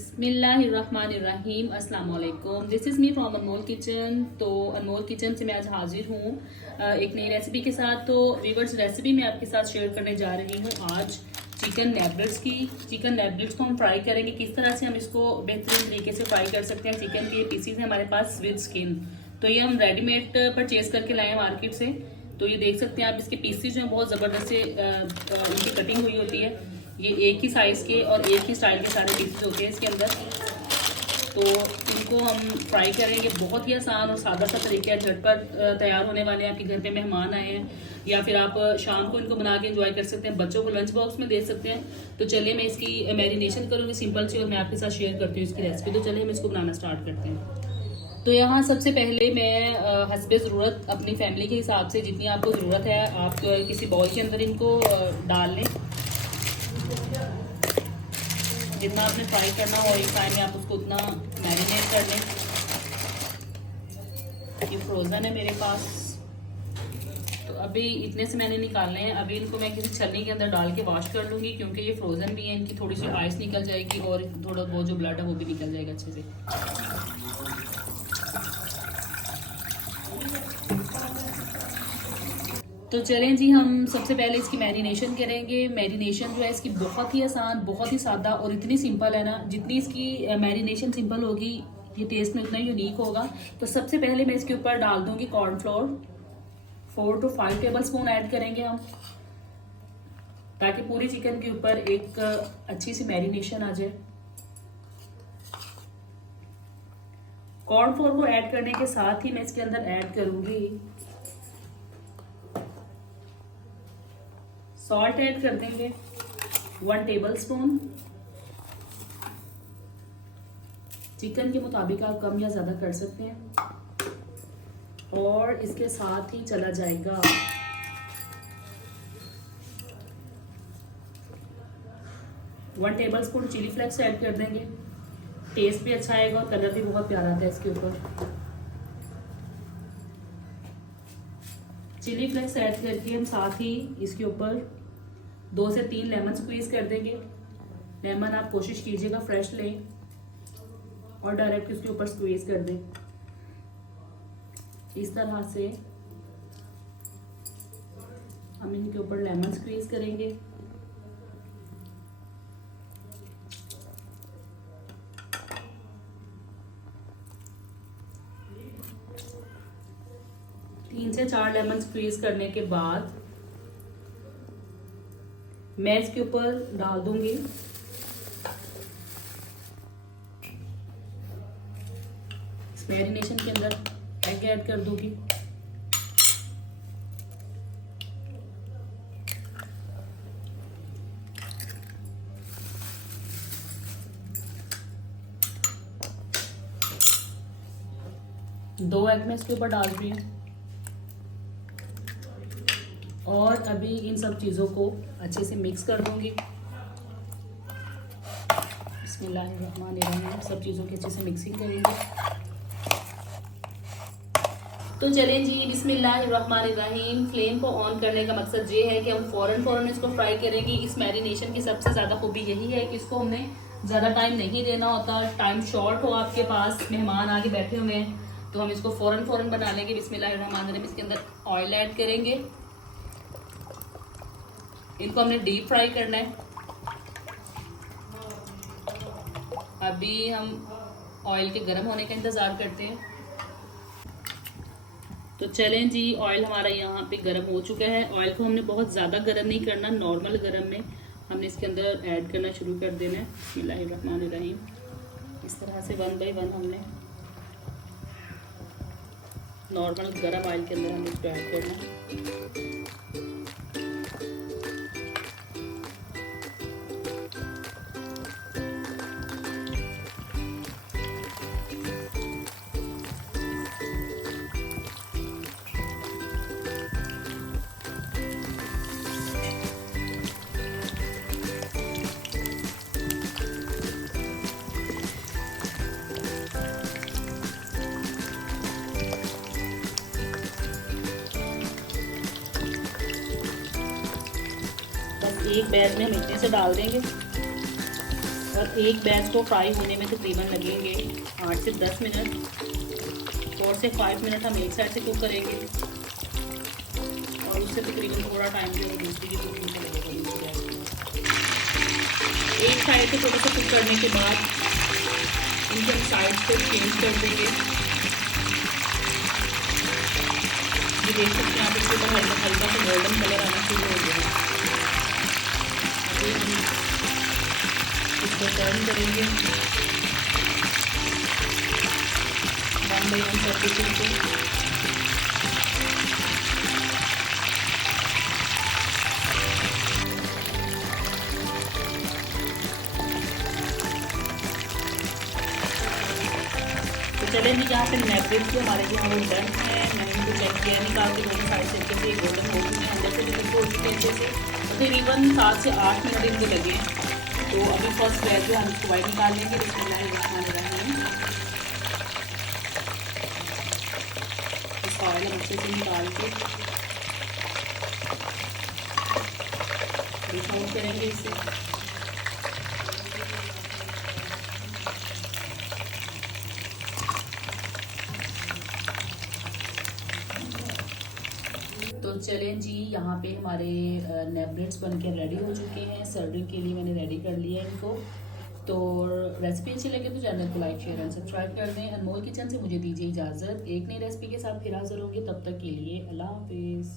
बिस्मिल्लाहिर्रहमानिर्रहीम अस्सलाम वालेकुम। This is me from Anmol kitchen. तो अनमोल किचन से मैं आज हाजिर हूँ एक नई रेसिपी के साथ। तो वीवर्स, रेसिपी मैं आपके साथ शेयर करने जा रही हूँ आज चिकन नेबल्स की। चिकन नेबल्स को हम फ्राई करेंगे, किस तरह से हम इसको बेहतरीन तरीके से फ्राई कर सकते हैं। चिकन के पीसीज हैं हमारे पास विद स्किन, तो ये हम रेडीमेड परचेज करके लाए हैं मार्केट से। तो ये देख सकते हैं आप, इसके पीसीज जो हैं बहुत ज़बरदस्त से इनकी कटिंग हुई होती है। ये एक ही साइज़ के और एक ही स्टाइल के सारे पीसेस होते हैं इसके अंदर। तो इनको हम फ्राई करेंगे, बहुत ही आसान और सादा सा तरीका है, झटपट तैयार होने वाले हैं। आपके घर पे मेहमान आए हैं या फिर आप शाम को इनको बना के एंजॉय कर सकते हैं, बच्चों को लंच बॉक्स में दे सकते हैं। तो चलिए मैं इसकी मैरिनेशन करूँगी सिंपल सी, और मैं आपके साथ शेयर करती हूँ इसकी रेसिपी। तो चलिए हम इसको बनाना स्टार्ट करते हैं। तो यहाँ सबसे पहले मैं हस्बे ज़रूरत अपनी फैमिली के हिसाब से जितनी आपको ज़रूरत है आप किसी बाउल के अंदर इनको डाल लें। जितना आपने फ्राई करना हो एक टाइम में आप उसको उतना मैरिनेट कर लें। ये फ्रोज़न है मेरे पास, तो अभी इतने से मैंने निकालने हैं। अभी इनको मैं किसी छलनी के अंदर डाल के वॉश कर लूँगी, क्योंकि ये फ्रोज़न भी है, इनकी थोड़ी सी आइस निकल जाएगी और थोड़ा बहुत जो ब्लड है वो भी निकल जाएगा अच्छे से। तो चलें जी, हम सबसे पहले इसकी मैरिनेशन करेंगे। मैरिनेशन जो है इसकी बहुत ही आसान, बहुत ही सादा और इतनी सिंपल है ना, जितनी इसकी मैरिनेशन सिंपल होगी ये टेस्ट में उतना यूनिक होगा। तो सबसे पहले मैं इसके ऊपर डाल दूंगी cornflour. 4 to 5 table spoon add करेंगे हम, ताकि पूरी चिकन के ऊपर एक अच्छी सी मैरिनेशन आ जाए। कॉर्नफ्लोर को ऐड करने के साथ ही मैं इसके अंदर ऐड करूंगी सॉल्ट। ऐड कर देंगे 1 टेबल स्पून। चिकन के मुताबिक आप कम या ज़्यादा कर सकते हैं। और इसके साथ ही चला जाएगा 1 table spoon chili flakes add कर देंगे। टेस्ट भी अच्छा आएगा और कलर भी बहुत प्यारा आता है इसके ऊपर। चिली फ्लेक्स ऐड करके हम साथ ही इसके ऊपर 2 से 3 लेमन स्क्वीज कर देंगे। लेमन आप कोशिश कीजिएगा फ्रेश लें और डायरेक्ट इसके ऊपर स्क्वीज कर दें। इस तरह से हम इनके ऊपर लेमन स्क्वीज करेंगे। तीन से 4 लेमन स्क्वीज करने के बाद मैं इसके ऊपर डाल दूंगी इस मैरिनेशन के अंदर एग ऐड कर दूंगी। दो एग मैं इसके ऊपर डाल रही हूँ और अभी इन सब चीज़ों को अच्छे से मिक्स कर दूंगी। बिस्मिल्लाहिर्रहमानिर्रहीम। सब चीज़ों की अच्छे से मिक्सिंग करेंगे। तो चलें जी, बिस्मिल्लाहिर्रहमानिर्रहीम। फ्लेम को ऑन करने का मकसद ये है कि हम फ़ौरन इसको फ्राई करेंगे। इस मैरिनेशन की सबसे ज़्यादा खूबी यही है कि इसको हमने ज़्यादा टाइम नहीं देना होता। टाइम शॉर्ट हो, आपके पास मेहमान आगे बैठे हुए हैं, तो हम इसको फ़ौरन बना लेंगे। बिस्मिल्लाहिर्रहमानिर्रहीम। इसके अंदर ऑयल ऐड करेंगे। इनको हमने डीप फ्राई करना है। अभी हम ऑयल के गर्म होने का इंतज़ार करते हैं। तो चलें जी, ऑयल हमारा यहाँ पे गर्म हो चुका है। ऑयल को हमने बहुत ज़्यादा गर्म नहीं करना, नॉर्मल गर्म में हमने इसके अंदर ऐड करना शुरू कर देना है। बिस्मिल्लाहिर्रहमानिर्रहीम। इस तरह से 1 by 1 हमने नॉर्मल गर्म ऑयल के अंदर हमने इसको ऐड करना है। एक बैग में हम इतने से डाल देंगे और एक बैच को फ्राई होने में तकरीबन लगेंगे 8 से 10 मिनट। 4 से 5 मिनट हम एक साइड से कुक करेंगे और उससे तकरीबन थोड़ा टाइम जो है दूसरी की कुकिंग में लगेगा। दूसरी गैस एक साइड से थोड़ा सा कुक करने के बाद इनके हम साइड को चेंज कर देंगे। ये देख सकते हैं आप, इसके ऊपर हल्का हल्का सा गोल्डन कलर आना शुरू हो गया है। अभी हम इसको टर्न करेंगे 1 बाई 1 सर्कुलेशन से। तो चलें जी, यहाँ पे नेबल्स जो हमारे यहाँ वो डन है। मैंने इनको चेक किया, निकाल के दोनों साइड से अच्छे से गोल्डन हो चुके हैं, अंदर से भी कुक हो चुके हैं अच्छे से। तकरीबन 7 से 8 मिनट इनको लगे। तो अभी फर्स्ट बैच जो हम इसको वाइट निकाल लेंगे। इस ऑयल हम अच्छे से निकाल के डिफोल्ड करेंगे इससे। तो चलें जी, यहाँ पे हमारे नेबलेट्स बनके रेडी हो चुके हैं। सर्विंग के लिए मैंने रेडी कर लिया है इनको। तो रेसिपी अच्छी लगे तो चैनल को लाइक शेयर एंड सब्सक्राइब कर दें। अनमोल किचन से मुझे दीजिए इजाज़त। एक नई रेसिपी के साथ फिर हाजिर होंगे, तब तक के लिए अल्लाह हाफिज़।